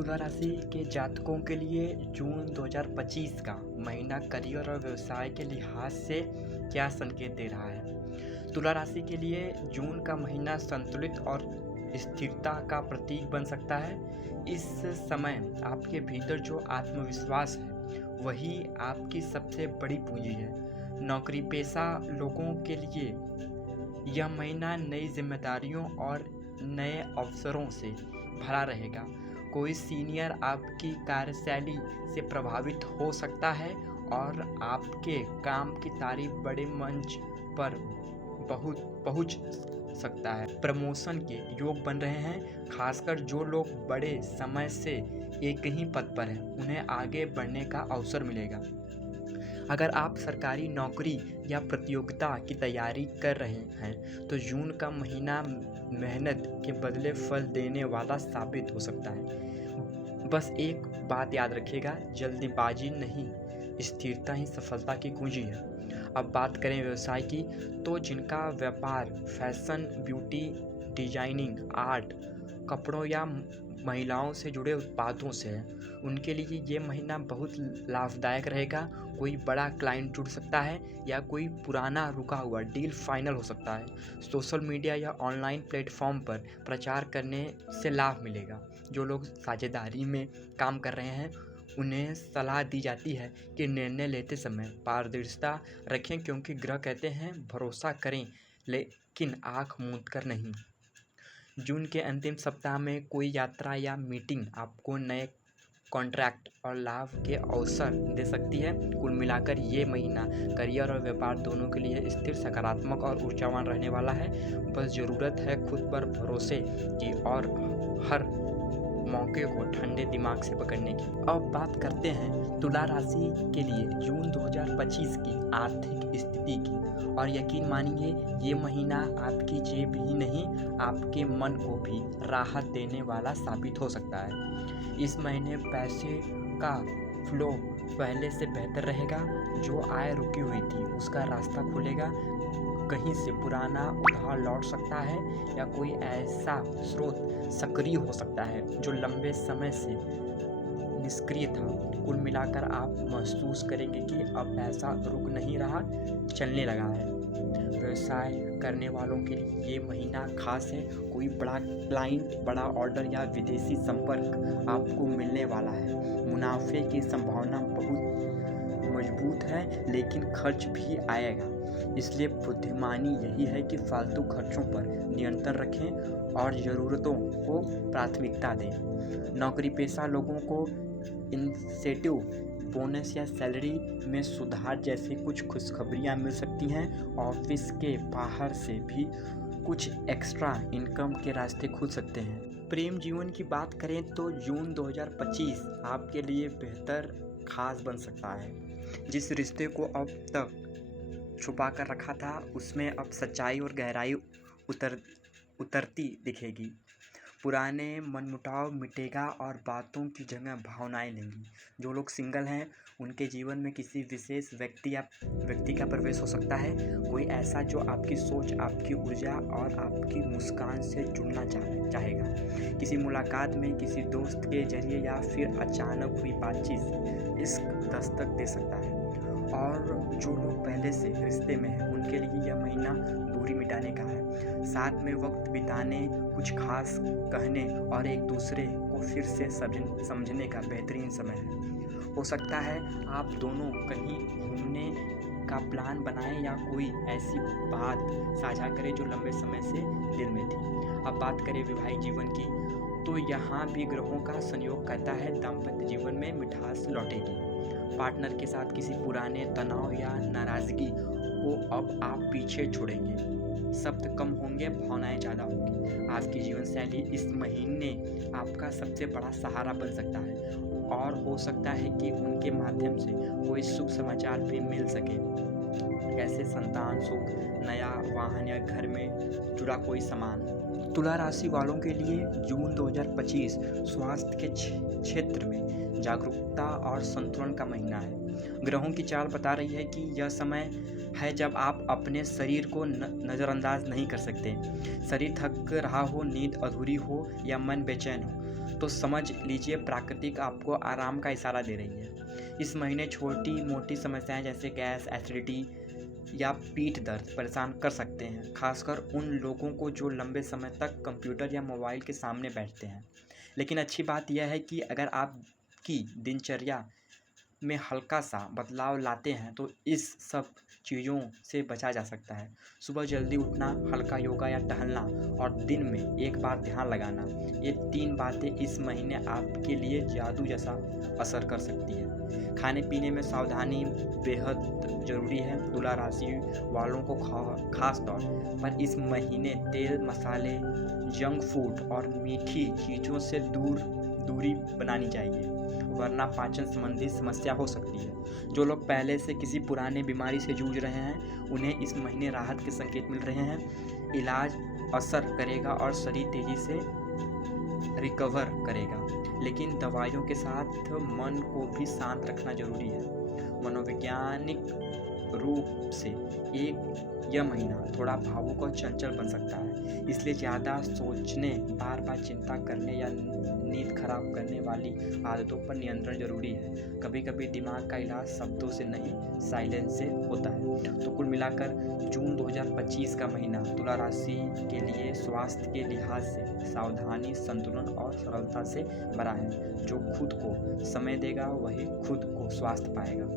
तुला राशि के जातकों के लिए जून 2025 का महीना करियर और व्यवसाय के लिहाज से क्या संकेत दे रहा है। तुला राशि के लिए जून का महीना संतुलित और स्थिरता का प्रतीक बन सकता है। इस समय आपके भीतर जो आत्मविश्वास है वही आपकी सबसे बड़ी पूंजी है। नौकरी पेशा लोगों के लिए यह महीना नई जिम्मेदारियों और नए अवसरों से भरा रहेगा। कोई सीनियर आपकी कार्यशैली से प्रभावित हो सकता है और आपके काम की तारीफ बड़े मंच पर पहुंच सकता है। प्रमोशन के योग बन रहे हैं। खासकर जो लोग बड़े समय से एक ही पद पर हैं उन्हें आगे बढ़ने का अवसर मिलेगा। अगर आप सरकारी नौकरी या प्रतियोगिता की तैयारी कर रहे हैं तो जून का महीना मेहनत के बदले फल देने वाला साबित हो सकता है। बस एक बात याद रखिएगा, जल्दबाजी नहीं, स्थिरता ही सफलता की कुंजी है। अब बात करें व्यवसाय की, तो जिनका व्यापार फैशन, ब्यूटी, डिजाइनिंग, आर्ट, कपड़ों या महिलाओं से जुड़े उत्पादों से है उनके लिए ये महीना बहुत लाभदायक रहेगा। कोई बड़ा क्लाइंट जुड़ सकता है या कोई पुराना रुका हुआ डील फाइनल हो सकता है। सोशल मीडिया या ऑनलाइन प्लेटफॉर्म पर प्रचार करने से लाभ मिलेगा। जो लोग साझेदारी में काम कर रहे हैं उन्हें सलाह दी जाती है कि निर्णय लेते समय पारदर्शिता रखें, क्योंकि ग्रह कहते हैं भरोसा करें लेकिन आँख मूंद कर नहीं। जून के अंतिम सप्ताह में कोई यात्रा या मीटिंग आपको नए कॉन्ट्रैक्ट और लाभ के अवसर दे सकती है। कुल मिलाकर ये महीना करियर और व्यापार दोनों के लिए स्थिर, सकारात्मक और ऊर्जावान रहने वाला है। बस ज़रूरत है खुद पर भरोसे की और हर मौके को ठंडे दिमाग से पकड़ने की। अब बात करते हैं तुला राशि के लिए जून 2025 की आर्थिक स्थिति की, और यकीन मानिए ये महीना आपकी जेब ही नहीं आपके मन को भी राहत देने वाला साबित हो सकता है। इस महीने पैसे का फ्लो पहले से बेहतर रहेगा। जो आय रुकी हुई थी उसका रास्ता खुलेगा। कहीं से पुराना उधार लौट सकता है या कोई ऐसा स्रोत सक्रिय हो सकता है जो लंबे समय से निष्क्रिय था। कुल मिलाकर आप महसूस करेंगे कि अब पैसा रुक नहीं रहा, चलने लगा है। व्यवसाय करने वालों के लिए ये महीना खास है। कोई बड़ा क्लाइंट, बड़ा ऑर्डर या विदेशी संपर्क आपको मिलने वाला है। मुनाफे की संभावना बहुत मजबूत है, लेकिन खर्च भी आएगा। इसलिए बुद्धिमानी यही है कि फालतू खर्चों पर नियंत्रण रखें और ज़रूरतों को प्राथमिकता दें। नौकरी पेशा लोगों को इंसेंटिव, बोनस या सैलरी में सुधार जैसी कुछ खुशखबरियां मिल सकती हैं। ऑफिस के बाहर से भी कुछ एक्स्ट्रा इनकम के रास्ते खुल सकते हैं। प्रेम जीवन की बात करें तो जून 2025 आपके लिए बेहतर खास बन सकता है। जिस रिश्ते को अब तक छुपा कर रखा था उसमें अब सच्चाई और गहराई उतरती दिखेगी। पुराने मनमुटाव मिटेगा और बातों की जगह भावनाएं लेंगी। जो लोग सिंगल हैं उनके जीवन में किसी विशेष व्यक्ति का प्रवेश हो सकता है। कोई ऐसा जो आपकी सोच, आपकी ऊर्जा और आपकी मुस्कान से जुड़ना चाहेगा। किसी मुलाकात में किसी दोस्त के जरिए या फिर अचानक हुई बातचीत इश्क दस्तक दे सकता है। और जो लोग पहले से रिश्ते में हैं उनके लिए यह महीना दूरी मिटाने का है। साथ में वक्त बिताने, कुछ खास कहने और एक दूसरे को फिर से समझने का बेहतरीन समय है। हो सकता है आप दोनों कहीं घूमने का प्लान बनाएं या कोई ऐसी बात साझा करें जो लंबे समय से दिल में थी। अब बात करें वैवाहिक जीवन की, तो यहाँ भी ग्रहों का संयोग कहता है दाम्पत्य जीवन में मिठास लौटेगी। पार्टनर के साथ किसी पुराने तनाव या नाराज़गी को अब आप पीछे छोड़ेंगे। शब्द कम होंगे, भावनाएं ज़्यादा होंगी। आपकी जीवन शैली इस महीने आपका सबसे बड़ा सहारा बन सकता है और हो सकता है कि उनके माध्यम से कोई शुभ समाचार भी मिल सके, जैसे संतान सुख, नया वाहन या घर में जुड़ा कोई सामान। तुला राशि वालों के लिए जून 2025 स्वास्थ्य के क्षेत्र में जागरूकता और संतुलन का महीना है। ग्रहों की चाल बता रही है कि यह समय है जब आप अपने शरीर को नज़रअंदाज नहीं कर सकते। शरीर थक रहा हो, नींद अधूरी हो या मन बेचैन हो तो समझ लीजिए प्रकृति आपको आराम का इशारा दे रही है। इस महीने छोटी मोटी समस्याएं जैसे गैस, एसिडिटी या पीठ दर्द परेशान कर सकते हैं, खासकर उन लोगों को जो लंबे समय तक कंप्यूटर या मोबाइल के सामने बैठते हैं। लेकिन अच्छी बात यह है कि अगर आपकी दिनचर्या में हल्का सा बदलाव लाते हैं तो इस सब चीज़ों से बचा जा सकता है। सुबह जल्दी उठना, हल्का योगा या टहलना और दिन में एक बार ध्यान लगाना, ये 3 बातें इस महीने आपके लिए जादू जैसा असर कर सकती है। खाने पीने में सावधानी बेहद ज़रूरी है। तुला राशि वालों को खास तौर पर इस महीने तेल, मसाले, जंक फूड और मीठी चीज़ों से दूरी बनानी चाहिए, वरना पाचन संबंधी समस्या हो सकती है। जो लोग पहले से किसी पुराने बीमारी से जूझ रहे हैं, उन्हें इस महीने राहत के संकेत मिल रहे हैं। इलाज असर करेगा और शरीर तेजी से रिकवर करेगा, लेकिन दवाइयों के साथ मन को भी शांत रखना जरूरी है। मनोवैज्ञानिक रूप से यह महीना थोड़ा भावुक और चंचल बन सकता है, इसलिए ज़्यादा सोचने, बार बार चिंता करने या नींद खराब करने वाली आदतों पर नियंत्रण जरूरी है। कभी कभी दिमाग का इलाज शब्दों से नहीं, साइलेंस से होता है। तो कुल मिलाकर जून 2025 का महीना तुला राशि के लिए स्वास्थ्य के लिहाज से सावधानी, संतुलन और सरलता से भरा है। जो खुद को समय देगा वही खुद को स्वस्थ पाएगा।